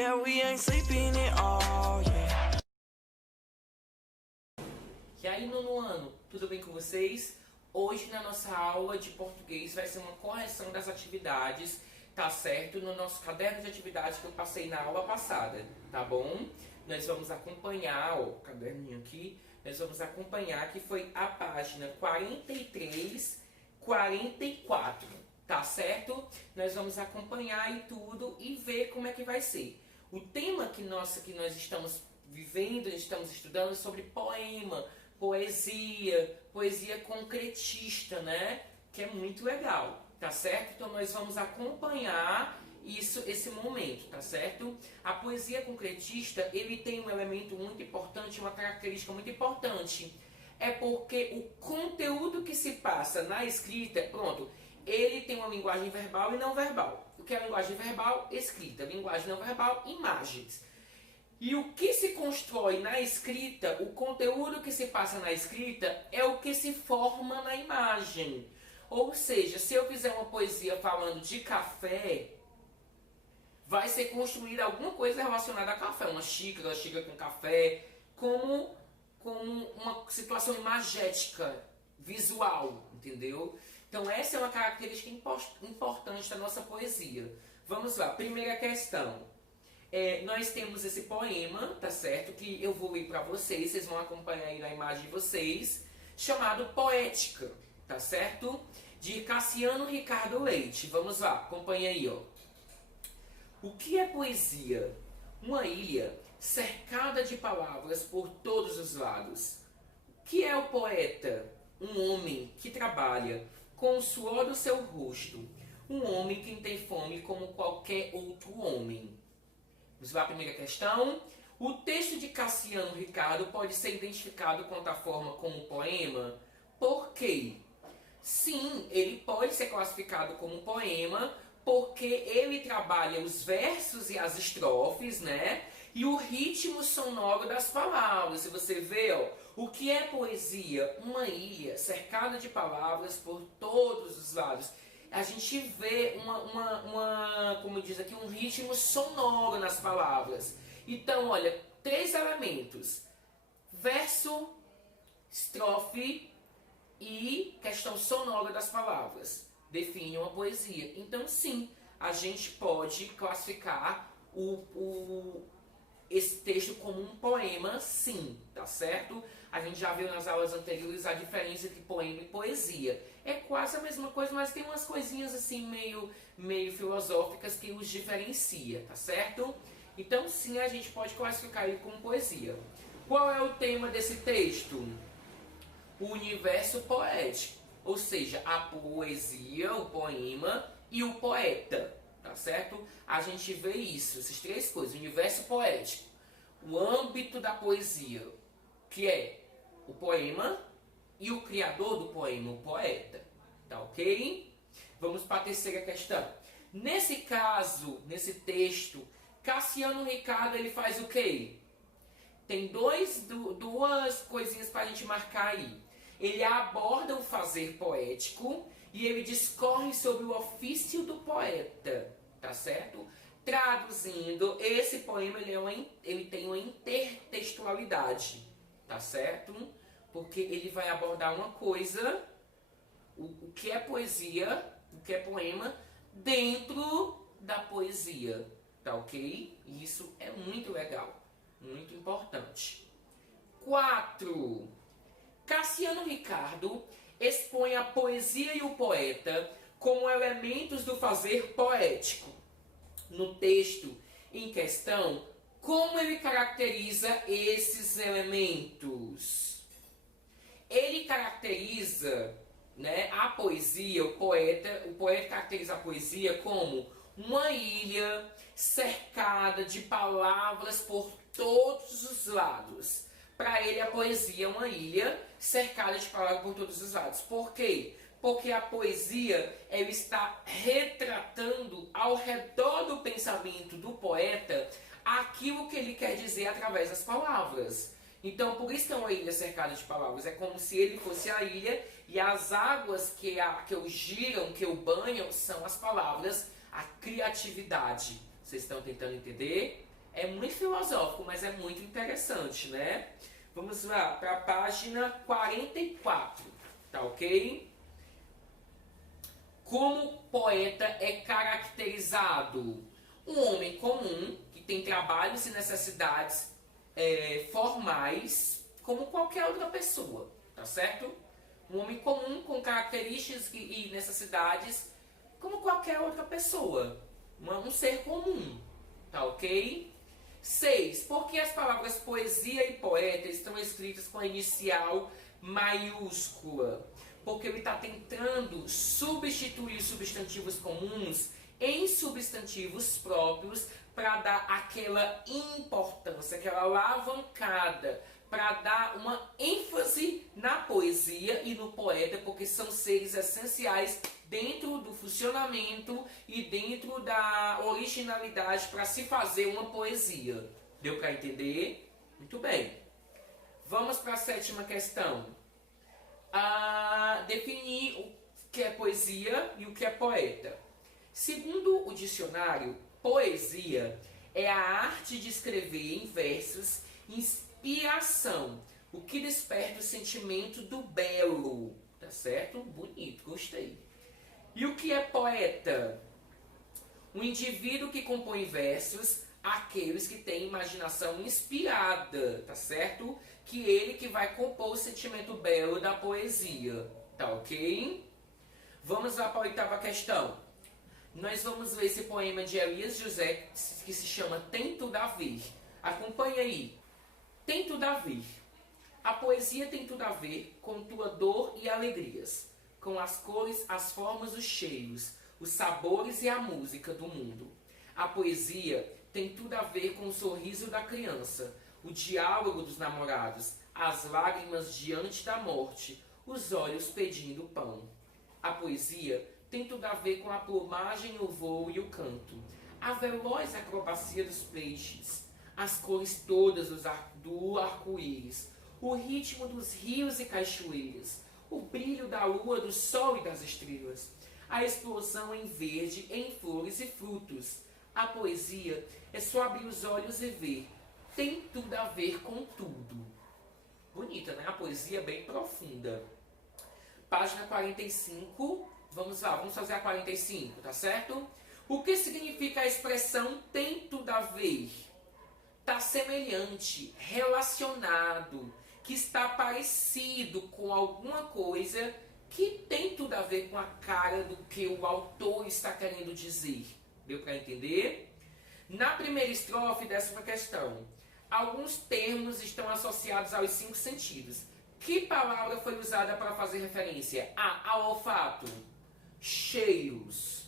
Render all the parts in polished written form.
Yeah, we ain't sleeping at all, yeah. E aí, nono ano, tudo bem com vocês? Hoje na nossa aula de português vai ser uma correção das atividades, tá certo? No nosso caderno de atividades que eu passei na aula passada, tá bom? Nós vamos acompanhar, ó, o caderninho aqui, nós vamos acompanhar que foi a página 43, 44, tá certo? Nós vamos acompanhar e tudo e ver como é que vai ser. O tema que nós estamos vivendo, estamos estudando sobre poema, poesia concretista, né? Que é muito legal, tá certo? Então nós vamos acompanhar esse momento, tá certo? A poesia concretista, ele tem um elemento muito importante, uma característica muito importante. É porque o conteúdo que se passa na escrita, pronto, ele tem uma linguagem verbal e não verbal. O que é a linguagem verbal? Escrita. Linguagem não verbal, imagens. E o que se constrói na escrita, o conteúdo que se passa na escrita, é o que se forma na imagem. Ou seja, se eu fizer uma poesia falando de café, vai ser construída alguma coisa relacionada a café. Uma xícara com café, como uma situação imagética, visual, entendeu? Então essa é uma característica importante da nossa poesia. Vamos lá, primeira questão. Nós temos esse poema, tá certo? Que eu vou ler para vocês, vocês vão acompanhar aí na imagem de vocês, chamado Poética, tá certo? De Cassiano Ricardo Leite. Vamos lá, acompanha aí, ó. O que é poesia? Uma ilha cercada de palavras por todos os lados. O que é o poeta? Um homem que trabalha com o suor do seu rosto. Um homem que tem fome como qualquer outro homem. Vamos lá, a primeira questão. O texto de Cassiano Ricardo pode ser identificado quanto à forma como poema? Por quê? Sim, ele pode ser classificado como poema porque ele trabalha os versos e as estrofes, né? E o ritmo sonoro das palavras. Se você vê, ó, o que é poesia? Uma ilha cercada de palavras por todos os lados. A gente vê como diz aqui, um ritmo sonoro nas palavras. Então, olha, 3 elementos: verso, estrofe e questão sonora das palavras define uma poesia. Então, sim, a gente pode classificar esse texto como um poema, sim, tá certo? A gente já viu nas aulas anteriores a diferença entre poema e poesia. É quase a mesma coisa, mas tem umas coisinhas assim meio filosóficas que os diferencia, tá certo? Então, sim, a gente pode classificar ele como poesia. Qual é o tema desse texto? O universo poético, ou seja, a poesia, o poema e o poeta, tá certo? A gente vê isso, essas 3 coisas, o universo poético, o âmbito da poesia, que é o poema e o criador do poema, o poeta, tá ok? Vamos para a terceira questão. Nesse caso, nesse texto, Cassiano Ricardo, ele faz o quê? Tem duas coisinhas para a gente marcar aí. Ele aborda o fazer poético e ele discorre sobre o ofício do poeta, tá certo? Traduzindo, esse poema ele tem uma intertextualidade, tá certo? Porque ele vai abordar uma coisa, o que é poesia, o que é poema, dentro da poesia, tá ok? E isso é muito legal, muito importante. 4. Cassiano Ricardo expõe a poesia e o poeta como elementos do fazer poético. No texto em questão, como ele caracteriza esses elementos? Ele caracteriza, né, a poesia, o poeta caracteriza a poesia como uma ilha cercada de palavras por todos os lados. Para ele, a poesia é uma ilha cercada de palavras por todos os lados. Por quê? Porque a poesia ela está retratando ao redor do pensamento do poeta aquilo que ele quer dizer através das palavras. Então, por isso que é uma ilha cercada de palavras. É como se ele fosse a ilha e as águas que o giram, que o banham, são as palavras, a criatividade. Vocês estão tentando entender? É muito filosófico, mas é muito interessante, né? Vamos lá para a página 44, tá ok? Como poeta é caracterizado? Um homem comum, que tem trabalhos e necessidades formais, como qualquer outra pessoa, tá certo? Um homem comum com características e necessidades como qualquer outra pessoa. Um ser comum, tá ok? 6. Por que as palavras poesia e poeta estão escritas com a inicial maiúscula? Porque ele está tentando substituir substantivos comuns em substantivos próprios para dar aquela importância, aquela alavancada, para dar uma ênfase na poesia e no poeta, porque são seres essenciais dentro do funcionamento e dentro da originalidade para se fazer uma poesia. Deu para entender? Muito bem. Vamos para a 7ª questão. Definir o que é poesia e o que é poeta. Segundo o dicionário, poesia é a arte de escrever em versos inspiração, o que desperta o sentimento do belo, tá certo? Bonito, gostei. E o que é poeta? Um indivíduo que compõe versos, aqueles que têm imaginação inspirada, tá certo? Que ele que vai compor o sentimento belo da poesia, tá ok? Vamos lá para a 8ª questão. Nós vamos ler esse poema de Elias José, que se chama Tem Tudo a Ver. Acompanhe aí. Tem tudo a ver. A poesia tem tudo a ver com tua dor e alegrias, com as cores, as formas, os cheiros, os sabores e a música do mundo. A poesia tem tudo a ver com o sorriso da criança, o diálogo dos namorados, as lágrimas diante da morte, os olhos pedindo pão. A poesia tem tudo a ver com a plumagem, o voo e o canto, a veloz acrobacia dos peixes, as cores todas do arco-íris, o ritmo dos rios e cachoeiras, o brilho da lua, do sol e das estrelas, a explosão em verde, em flores e frutos. A poesia é só abrir os olhos e ver. Tem tudo a ver com tudo. Bonita, né? A poesia é bem profunda. Página 45. Vamos lá, vamos fazer a 45, tá certo? O que significa a expressão tem tudo a ver? Está semelhante, relacionado, que está parecido com alguma coisa que tem tudo a ver com a cara do que o autor está querendo dizer. Deu para entender? Na primeira estrofe dessa questão, alguns termos estão associados aos 5 sentidos. Que palavra foi usada para fazer referência? A. Ao olfato. Cheiros.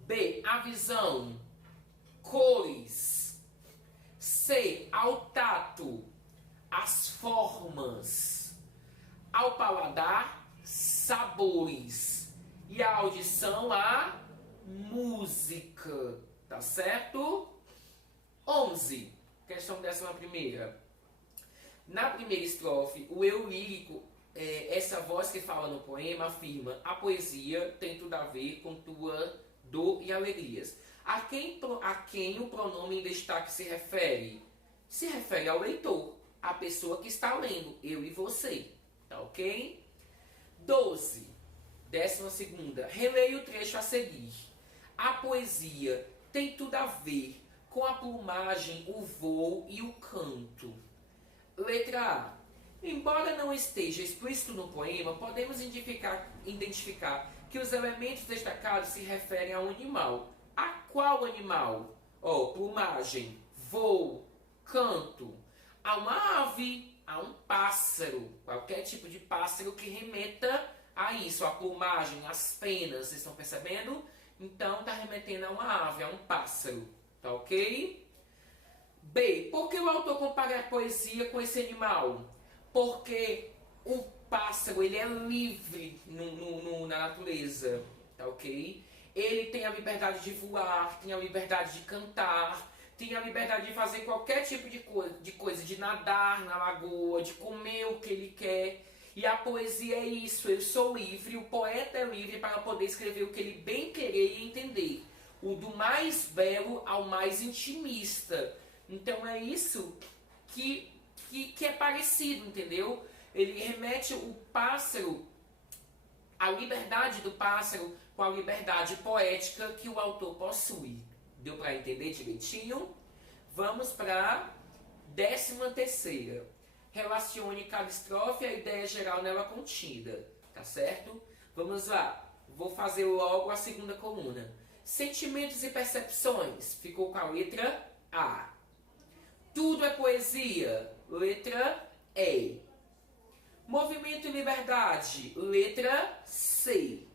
B. A visão. Cores. C. Ao tato. As formas. Ao paladar, sabores. E a audição, a música. Tá certo? 11. Questão 11ª. Na primeira estrofe, o eu lírico, essa voz que fala no poema, afirma: a poesia tem tudo a ver com tua dor e alegrias. A quem o pronome em destaque se refere? Se refere ao leitor, a pessoa que está lendo, eu e você. Tá ok? 12. 12ª. Releia o trecho a seguir. A poesia tem tudo a ver com a plumagem, o voo e o canto. Letra A. Embora não esteja explícito no poema, podemos identificar que os elementos destacados se referem a um animal. A qual animal? Plumagem, voo, canto. A uma ave, a um pássaro. Qualquer tipo de pássaro que remeta a isso. A plumagem, as penas. Vocês estão percebendo? Então está remetendo a uma ave, a um pássaro. Tá ok? B. Por que o autor compara a poesia com esse animal? Porque o pássaro, ele é livre na natureza. Tá ok? Ele tem a liberdade de voar, tem a liberdade de cantar, tem a liberdade de fazer qualquer tipo de coisa, de nadar na lagoa, de comer o que ele quer. E a poesia é isso, eu sou livre, o poeta é livre para poder escrever o que ele bem querer e entender. O do mais belo ao mais intimista, Então é isso que é parecido, entendeu? Ele remete o pássaro, a liberdade do pássaro com a liberdade poética que o autor possui. Deu para entender direitinho? Vamos para a 13ª. Relacione cada estrofe à ideia geral nela contida, tá certo? Vamos lá. Vou fazer logo a segunda coluna. Sentimentos e percepções. Ficou com a letra A. Tudo é poesia. Letra E. Movimento e liberdade. Letra C.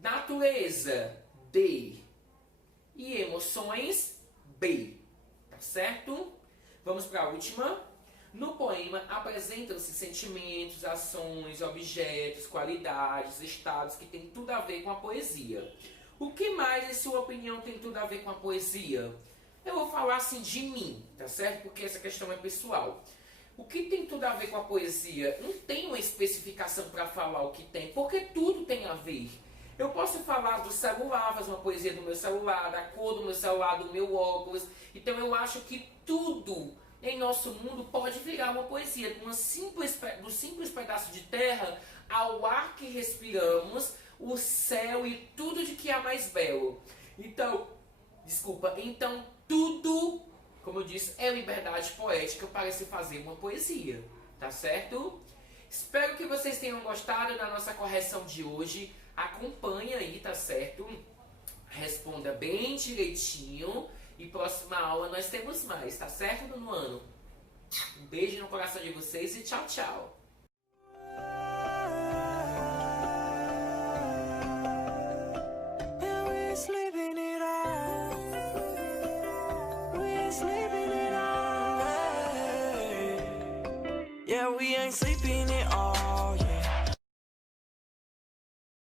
Natureza. D. E emoções. B. Tá certo? Vamos para a última. No poema apresentam-se sentimentos, ações, objetos, qualidades, estados que tem tudo a ver com a poesia. O que mais, em sua opinião, tem tudo a ver com a poesia? Eu vou falar assim de mim, tá certo? Porque essa questão é pessoal. O que tem tudo a ver com a poesia? Não tem uma especificação para falar o que tem, porque tudo tem a ver. Eu posso falar do celular, fazer uma poesia do meu celular, da cor do meu celular, do meu óculos. Então eu acho que tudo em nosso mundo pode virar uma poesia. Do simples pedaço de terra ao ar que respiramos, o céu e tudo de que há mais belo. Então tudo, como eu disse, é liberdade poética para se fazer uma poesia, tá certo? Espero que vocês tenham gostado da nossa correção de hoje. Acompanha aí, tá certo? Responda bem direitinho. E próxima aula nós temos mais, tá certo, nono ano? Um beijo no coração de vocês e tchau, tchau. Yeah, we ain't sleeping it all.